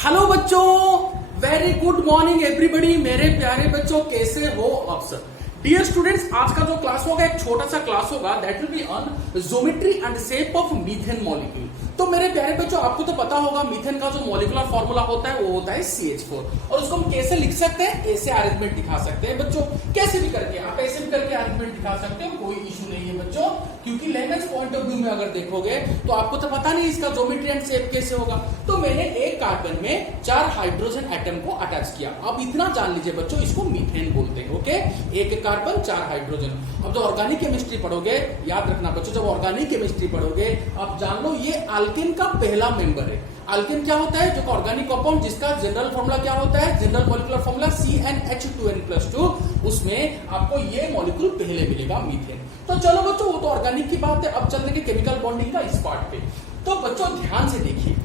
Hello बच्चों, very good morning everybody. मेरे प्यारे बच्चों, कैसे हो आप सब? डियर स्टूडेंट्स, आज का जो क्लास होगा एक छोटा सा क्लास होगा, that will be on geometry and shape of methane molecule. तो मेरे प्यारे बच्चों, आपको तो पता होगा मीथेन का जो मॉलिक्यूलर फॉर्मूला होता है वो होता है CH4, और उसको हम कैसे लिख सकते हैं, ऐसे अरेंजमेंट दिखा सकते हैं बच्चों। कैसे भी करके आप ऐसे भी करके अरेंजमेंट दिखा सकते हो, कोई इशू नहीं है बच्चों, क्योंकि लेमेन्स पॉइंट ऑफ व्यू में अगर देखोगे तो आपको तो पता नहीं इसका ज्योमेट्री एंड शेप कैसे होगा। तो मैंने एक कार्बन में 4 हाइड्रोजन एटम को अटैच किया। अब इतना जान लीजिए बच्चों, इसको मीथेन बोलते हैं। ओके, एक कार्बन 4 हाइड्रोजन। अब जो ऑर्गेनिक केमिस्ट्री पढ़ोगे, याद रखना बच्चों, जब ऑर्गेनिक केमिस्ट्री पढ़ोगे आप जान लो ये अल्केन का पहला मेंबर है। अल्केन क्या होता है? जो ऑर्गेनिक कंपाउंड जिसका जनरल फॉर्मूला क्या होता है, जनरल मॉलिक्यूलर फॉर्मूला CnH2n+2, उसमें आपको ये मॉलिक्यूल पहले मिलेगा, मीथेन। तो चलो बच्चों, वो तो ऑर्गेनिक की बात है। अब चलने के केमिकल बॉन्डिंग का इस पार्ट पे। तो बच्चों ध्यान से देखिए,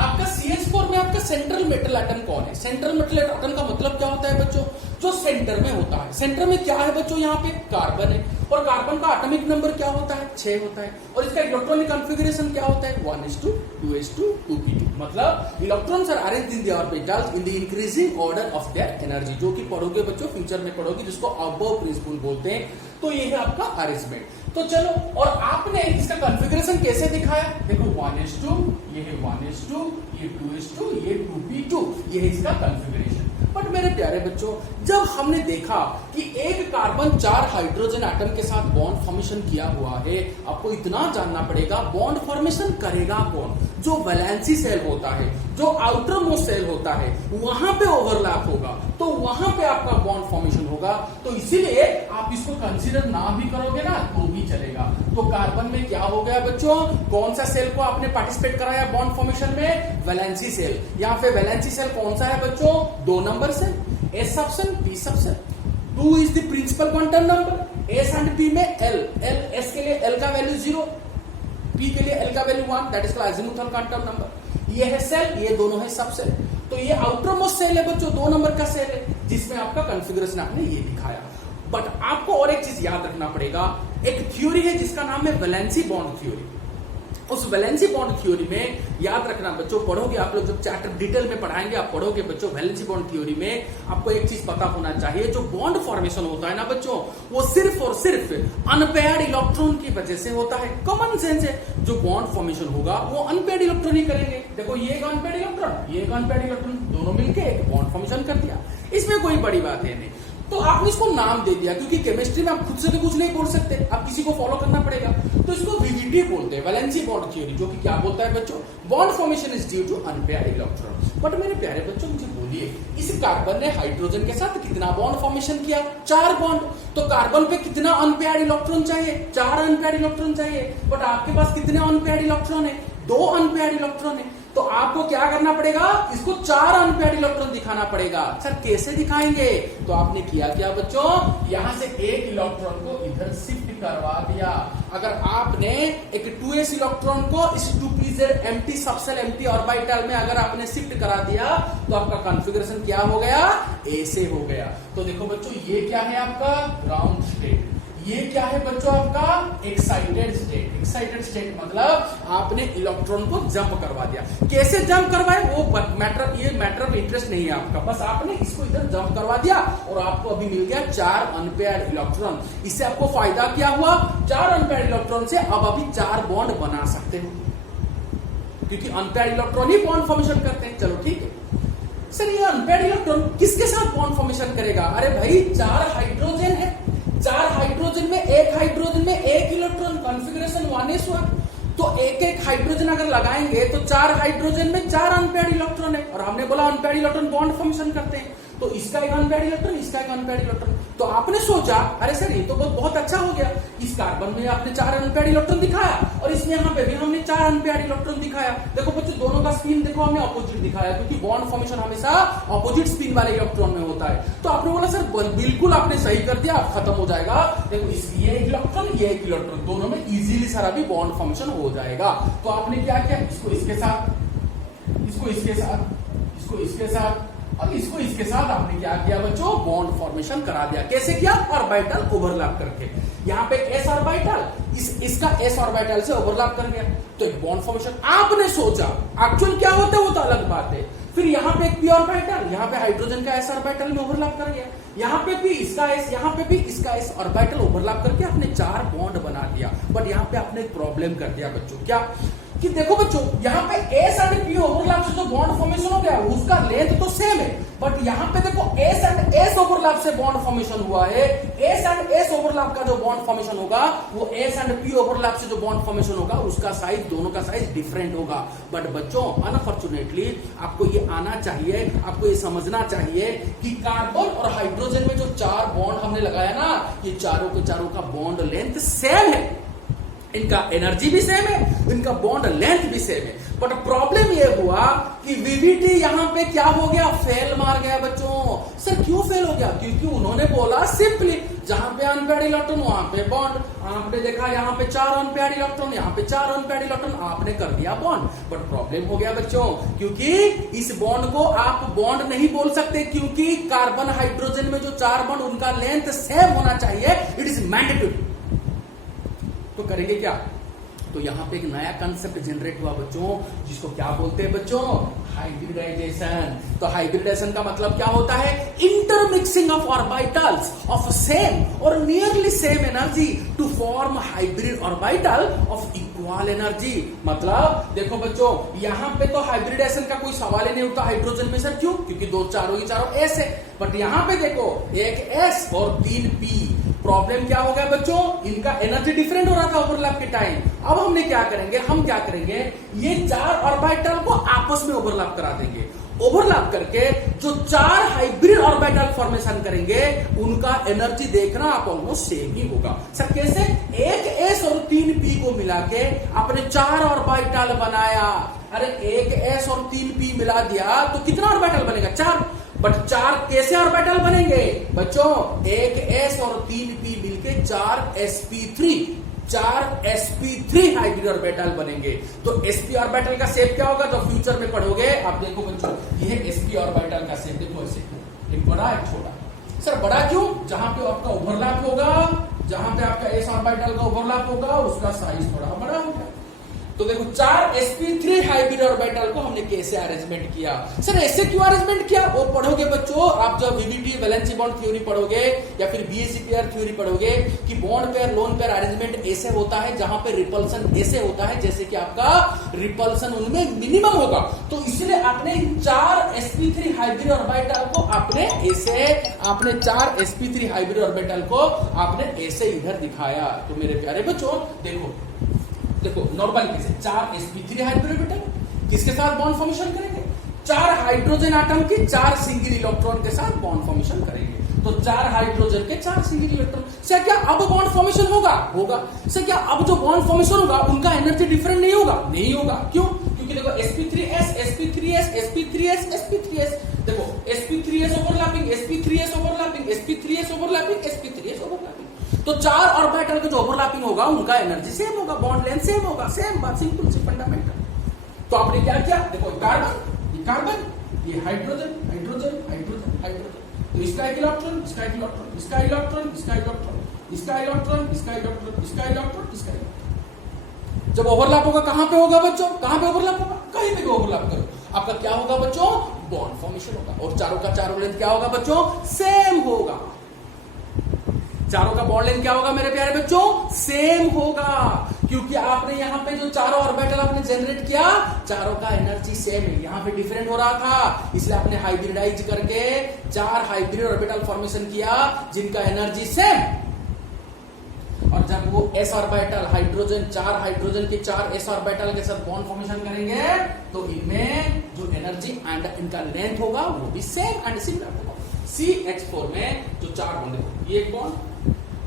आपका CH4 में आपका सेंट्रल मेटल एटम कौन है? सेंट्रल मेटल एटम का मतलब क्या होता है बच्चों? जो सेंटर में होता है। सेंटर में क्या है बच्चों? यहाँ पे कार्बन है, और कार्बन का एटॉमिक नंबर क्या होता है? 6 होता है। और इसका इलेक्ट्रॉनिक कॉन्फ़िगरेशन क्या होता है? 1s2 2s2 2p2। मतलब electrons are arranged in the orbitals in the increasing order of their energy, जो कि पढ़ोगे बच्चों, फ्यूचर में पढ़ोगे, जिसको अबव प्रिंसिपल बोलते हैं। तो ये है आपका अरेंजमेंट। तो चलो, और आपने इसका कॉन्फ़िगरेशन कैसे दिखाया? देखो 1s2, ये है 1s2, ये 2s2, ये 2p2, ये है इसका कॉन्फ़िगरेशन। बट मेरे प्यारे बच्चों, जब हमने देखा कि एक कार्बन 4 हाइड्रोजन एटम के साथ बॉन्ड फॉर्मेशन किया हुआ है, आपको इतना जानना पड़ेगा बॉन्ड फॉर्मेशन करेगा कौन? जो वैलेंसी सेल होता है, जो आउटर मोस्ट सेल होता है, वहां पे ओवरलैप होगा, तो वहां पे आपका बॉन्ड फॉर्मेशन होगा। तो इसीलिए आप इसको कंसीडर ना भी करोगे ना तो भी चलेगा। तो कार्बन में क्या हो गया बच्चों? कौन सा सेल को आपने पार्टिसिपेट कराया बॉन्ड फॉर्मेशन में? Valency shell. यहाँ पे वैलेंसी सेल कौन सा है बच्चों? 2 number shell, S option, P option. 2 is the principal quantum number. S and P में L, S के लिए L का वैल्यू 0, P के लिए L का value 1, that is azimuthal quantum number. ये है सेल, ये दोनों है सब सेल। तो ये आउटर मोस्ट सेल है बच्चों, 2 नंबर का सेल है, जिसमें आपका कॉन्फ़िगरेशन आपने ये दिखाया। बट आपको और एक चीज याद रखना पड़ेगा, एक थ्योरी है जिसका नाम है वैलेंसी बॉन्ड थ्योरी। उस वैलेंसी बॉन्ड थ्योरी में याद रखना बच्चों, पढ़ोगे आप लोग, जब चैप्टर डिटेल में पढ़ाएंगे आप पढ़ोगे बच्चों, वैलेंसी बॉन्ड थ्योरी में आपको एक चीज पता होना चाहिए, जो बॉन्ड फॉर्मेशन होता है ना बच्चों, वो सिर्फ और सिर्फ अनपेयर्ड इलेक्ट्रॉन की वजह से होता है। कॉमन सेंस है, जो बॉन्ड फॉर्मेशन होगा वो अनपेयर्ड इलेक्ट्रॉन ही करेंगे। देखो ये एक अनपेयर्ड इलेक्ट्रॉन, ये एक अनपेयर्ड इलेक्ट्रॉन, दोनों मिलकर एक बॉन्ड फॉर्मेशन कर दिया। इसमें कोई बड़ी बात है नहीं। तो आपने इसको नाम दे दिया, क्योंकि केमिस्ट्री में आप खुद से भी कुछ नहीं बोल सकते, आप किसी को फॉलो करना पड़ेगा। तो इसको VBT बोलते हैं, वैलेंसी बॉन्ड थ्योरी, जो कि क्या बोलता है बच्चों? Bond formation is due to unpaired electron. But मेरे प्यारे बच्चों, मुझे बोलिए, इस कार्बन ने हाइड्रोजन के साथ कितना बॉन्ड फॉर्मेशन किया? 4 बॉन्ड। तो कार्बन पे कितना अनपेयर्ड इलेक्ट्रॉन चाहिए? 4 अनपेयर्ड इलेक्ट्रॉन चाहिए। बट आपके पास कितने अनपेयर्ड इलेक्ट्रॉन है? 2 अनपेयर्ड इलेक्ट्रॉन है। तो आपको क्या करना पड़ेगा? इसको 4 अनपेयर्ड इलेक्ट्रॉन दिखाना पड़ेगा। सर कैसे दिखाएंगे? तो आपने किया क्या बच्चों? यहां से एक इलेक्ट्रॉन को इधर शिफ्ट करवा दिया। अगर आपने एक 2s इलेक्ट्रॉन को इस 2pz empty subshell empty orbital में अगर आपने शिफ्ट करा दिया, तो आपका कॉन्फ़िगरेशन क्या हो गया? ऐसे हो गया। तो देखो बच्चों, ये क्या है आपका? Ground state. ये क्या है बच्चों? आपका एक्साइटेड स्टेट। एक्साइटेड स्टेट मतलब आपने इलेक्ट्रॉन को जंप करवा दिया। कैसे जंप करवाए वो मैटर ऑफ इंटरेस्ट नहीं है आपका, बस आपने इसको इधर जंप करवा दिया और आपको अभी मिल गया 4 अनपेयर्ड इलेक्ट्रॉन। इससे आपको फायदा क्या हुआ? 4 अनपेयर्ड इलेक्ट्रॉन से अब अभी 4 बॉन्ड बना सकते हो, क्योंकि अनपेयर्ड इलेक्ट्रॉन ही बॉन्ड फॉर्मेशन करते हैं। चलो ठीक है सर, ये अनपेयर्ड इलेक्ट्रॉन किसके साथ बॉन्ड फॉर्मेशन करेगा? अरे भाई 4 हाइड्रोजन है, 4 हाइड्रोजन में एक हाइड्रोजन में एक इलेक्ट्रॉन, कॉन्फ़िगरेशन 1s1। तो एक एक हाइड्रोजन अगर लगाएंगे तो 4 हाइड्रोजन में 4 अनपेयर्ड इलेक्ट्रॉन है, और हमने बोला अनपेयर्ड इलेक्ट्रॉन बॉन्ड फॉर्मेशन करते हैं। तो इसका एक अनपेयर्ड इलेक्ट्रॉन, इसका एक अनपेयर्ड इलेक्ट्रॉन। तो आपने सोचा अरे सर ये तो बहुत अच्छा हो गया, इस कार्बन में आपने 4 अनपेयर्ड इलेक्ट्रॉन दिखाया, और इसमें यहाँ पे भी हमने 4 अनपेयर्ड इलेक्ट्रॉन दिखाया। देखो बच्चों, दोनों का स्पिन देखो हमने अपोजिट दिखाया, क्योंकि बॉन्ड फॉर्मेशन हमेशा अपोजिट स्पिन वाले इलेक्ट्रॉन में होता है। तो आपने बोला सर बिल्कुल आपने सही कर दिया, अब खत्म हो जाएगा। देखो ये एक इलेक्ट्रॉन, ये एक इलेक्ट्रॉन, दोनों में इजीली सारा भी बॉन्ड फॉर्मेशन हो जाएगा। तो आपने क्या किया? इसको इसके साथ, इसको इसके साथ, इसको इसके साथ, अब इसको इसके साथ आपने क्या किया बच्चों? बॉन्ड फॉर्मेशन करा दिया। कैसे किया? ऑर्बिटल ओवरलैप करके। यहाँ पे एस ऑर्बिटल, इसका एस ऑर्बिटल से ओवरलैप कर गया, तो एक बॉन्ड फॉर्मेशन। आपने सोचा, एक्चुअल क्या होता है वो तो अलग बात है, फिर यहाँ पे एक पी ऑर्बिटल, यहाँ पे हाइड्रोजन का एस ऑर्बिटल में ओवरलैप कर गया, यहाँ पे भी इसका एस, यहाँ पे भी इसका एस ऑर्बिटल ओवरलैप करके आपने 4 बॉन्ड बना दिया। बट यहाँ पे आपने एक प्रॉब्लम कर दिया बच्चों, क्या कि देखो बच्चों यहाँ पे एस एंड पी ओवरलैप से जो बॉन्ड फॉर्मेशन हो गया उसका लेंथ तो सेम है, बट यहाँ पे देखो एस एंड एस ओवरलैप से बॉन्ड फॉर्मेशन हुआ है। एस एंड एस ओवरलैप का जो बॉन्ड फॉर्मेशन होगा वो एस एंड पी ओवरलैप से जो बॉन्ड फॉर्मेशन होगा उसका साइज, दोनों का साइज डिफरेंट होगा। बट बच्चों अनफॉर्चुनेटली आपको ये आना चाहिए, आपको ये समझना चाहिए कि कार्बन और हाइड्रोजन में जो 4 बॉन्ड हमने लगाया ना, ये चारों के चारों का बॉन्ड लेंथ सेम है, इनका एनर्जी भी सेम है, इनका बॉन्ड लेंथ भी सेम है। बट प्रॉब्लम ये हुआ कि वीवीटी यहां पे क्या हो गया, फेल मार गया बच्चों। सर क्यों फेल हो गया? क्योंकि उन्होंने बोला सिंपली जहां पे अनपेयर्ड इलेक्ट्रॉन वहां पे बॉन्ड, आपने देखा यहां पे 4 अनपेयर्ड इलेक्ट्रॉन, यहां पे 4 अनपेयर्ड इलेक्ट्रॉन, आपने कर दिया बॉन्ड। बट प्रॉब्लम हो गया बच्चों, क्योंकि इस बॉन्ड को आप बॉन्ड नहीं बोल सकते, क्योंकि कार्बन हाइड्रोजन में जो 4 बॉन्ड उनका लेंथ सेम होना चाहिए, इट इज मैंडेटरी। तो करेंगे क्या? तो यहां पे एक नया कंसेप्ट जनरेट हुआ बच्चों, जिसको क्या बोलते हैं बच्चों? हाइब्रिडाइजेशन। तो हाइब्रिडाइजेशन का मतलब क्या होता है? Intermixing of orbitals of same और nearly same energy to form hybrid orbital of equal energy. मतलब देखो बच्चों, यहां पे तो हाइब्रिडाइजेशन का कोई सवाल ही नहीं उठता हाइड्रोजन में। सर क्यों? क्योंकि चारों ही चारों एस है। बट यहां पे देखो एक एस और 3 पी। प्रॉब्लम क्या हो गया बच्चों? इनका एनर्जी डिफरेंट हो रहा था ओवरलैप के टाइम। अब हमने क्या करेंगे, हम क्या करेंगे, ये 4 ऑर्बिटल को आपस में ओवरलैप करा देंगे। ओवरलैप करके जो 4 हाइब्रिड ऑर्बिटल फॉर्मेशन करेंगे उनका एनर्जी देखना आप ऑलमोस्ट सेम ही होगा। सर कैसे? एक एस और 3 पी को मिला के आपने 4 ऑर्बिटल बनाया। अरे एक एस और 3 पी मिला दिया तो कितना ऑर्बिटल बनेगा? 4। बट 4 कैसे ऑर्बिटल बनेंगे बच्चों? एक एस और 3 पी मिलके 4 sp3, 4 sp3 हाइब्रिड ऑर्बिटल बनेंगे। तो sp ऑर्बिटल का शेप क्या होगा? तो फ्यूचर में पढ़ोगे आप। देखो बच्चों, ये sp ऑर्बिटल का शेप देखो ऐसे, एक बड़ा एक छोटा। सर बड़ा क्यों? जहां पे आपका ओवरलैप होगा, जहां पे आपका s ऑर्बिटल का ओवरलैप होगा उसका साइज थोड़ा बड़ा होगा। तो देखो 4 sp3 हाइब्रिड ऑर्बिटल को हमने कैसे अरेंजमेंट किया। सर ऐसे क्यों अरेंजमेंट किया? वो पढ़ोगे बच्चों आप जब वीवीटी वैलेंसी बॉन्ड थ्योरी पढ़ोगे या फिर बीएससी पेयर थ्योरी पढ़ोगे कि bond pair lone pair arrangement ऐसे होता है जहां पे रिपल्सन ऐसे होता है जैसे कि आपका रिपल्सन उनमें मिनिमम होगा। तो इसलिए आपने 4 sp3 हाइब्रिड ऑर्बिटल को आपने ऐसे, आपने 4 sp3 हाइब्रिड ऑर्बिटल को आपने ऐसे इधर दिखाया। तो मेरे प्यारे बच्चों देखो नॉर्मल कैसे 4 sp3 हाइब्रिड ऑर्बिटल किसके साथ बॉन्ड फॉर्मेशन करेंगे? 4 हाइड्रोजन एटम के 4 सिंगल इलेक्ट्रॉन के साथ बॉन्ड फॉर्मेशन करेंगे। तो 4 हाइड्रोजन के 4 सिंगल इलेक्ट्रॉन से क्या अब बॉन्ड फॉर्मेशन होगा? से क्या अब जो बॉन्ड फॉर्मेशन होगा उनका एनर्जी डिफरेंट नहीं होगा? नहीं होगा। क्यों? क्योंकि देखो sp3s sp3s sp3s sp3s, देखो sp3s overlapping, sp3s overlapping, sp3s overlapping, sp3s overlapping. तो 4 ऑर्बिटल का जो ओवरलैपिंग होगा उनका एनर्जी सेम होगा, बॉन्ड लेंथ सेम होगा। सेम बात, सिंपल सी फंडामेंटल। तो आपने क्या किया? देखो कार्बन, ये हाइड्रोजन, हाइड्रोजन, हाइड्रोजन, हाइड्रोजन। तो इसका एक इलेक्ट्रॉन, इसका एक इलेक्ट्रॉन, इसका इलेक्ट्रॉन, इसका इलेक्ट्रॉन, इसका इलेक्ट्रॉन, इसका इलेक्ट्रॉन, इसका इलेक्ट्रॉन, इसका इलेक्ट्रॉन। जब ओवरलैप होगा कहां पे होगा बच्चों? कहां पे ओवरलैप होगा? कहीं पे भी ओवरलैप करो, आपका क्या होगा बच्चों? बॉन्ड फॉर्मेशन होगा। और चारों का चारों लेंथ क्या होगा बच्चों? सेम होगा। चारों का बॉन्ड लेंथ क्या होगा मेरे प्यारे बच्चों? सेम होगा, क्योंकि आपने यहां पे जो चारों ऑर्बिटल आपने जनरेट किया, चारों का एनर्जी सेम है। यहां पे डिफरेंट हो रहा था, इसलिए आपने हाइब्रिडाइज करके 4 हाइब्रिड ऑर्बिटल फॉर्मेशन किया जिनका एनर्जी सेम। और जब वो s ऑर्बिटल हाइड्रोजन 4 हाइड्रोजन के 4 s ऑर्बिटल के साथ बॉन्ड फॉर्मेशन करेंगे तो इनमें जो एनर्जी एंड इनका लेंथ होगा वो भी सेम एंड सिमिलर होगा। CH4 में जो 4 बॉन्ड, देखो ये एक बॉन्ड,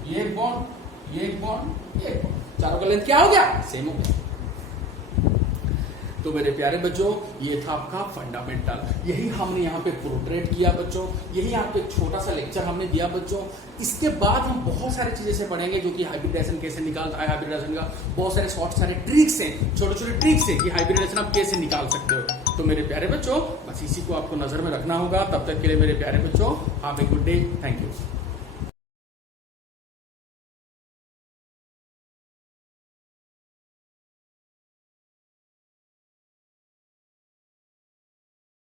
ये एक बॉन्ड, ये एक बॉन्ड, ये एक बॉन्ड, चारों का लेंथ क्या हो गया? सेम हो गया। तो मेरे प्यारे बच्चों ये था आपका फंडामेंटल, यही हमने यहाँ पे पोर्ट्रेट किया बच्चों, यही आपको एक छोटा सा लेक्चर हमने दिया बच्चों। इसके बाद हम बहुत सारी चीजें से पढ़ेंगे जो कि हाइब्रिडेशन कैसे निकालता है, हाइब्रिडेशन का बहुत सारे सारे ट्रिक्स हैं, छोटे छोटे ट्रिक्स हैं कि हाइब्रिडेशन आप कैसे निकाल सकते हो। तो मेरे प्यारे बच्चों बस इसी को आपको नजर में रखना होगा। तब तक के लिए मेरे प्यारे बच्चों have a good day, thank you.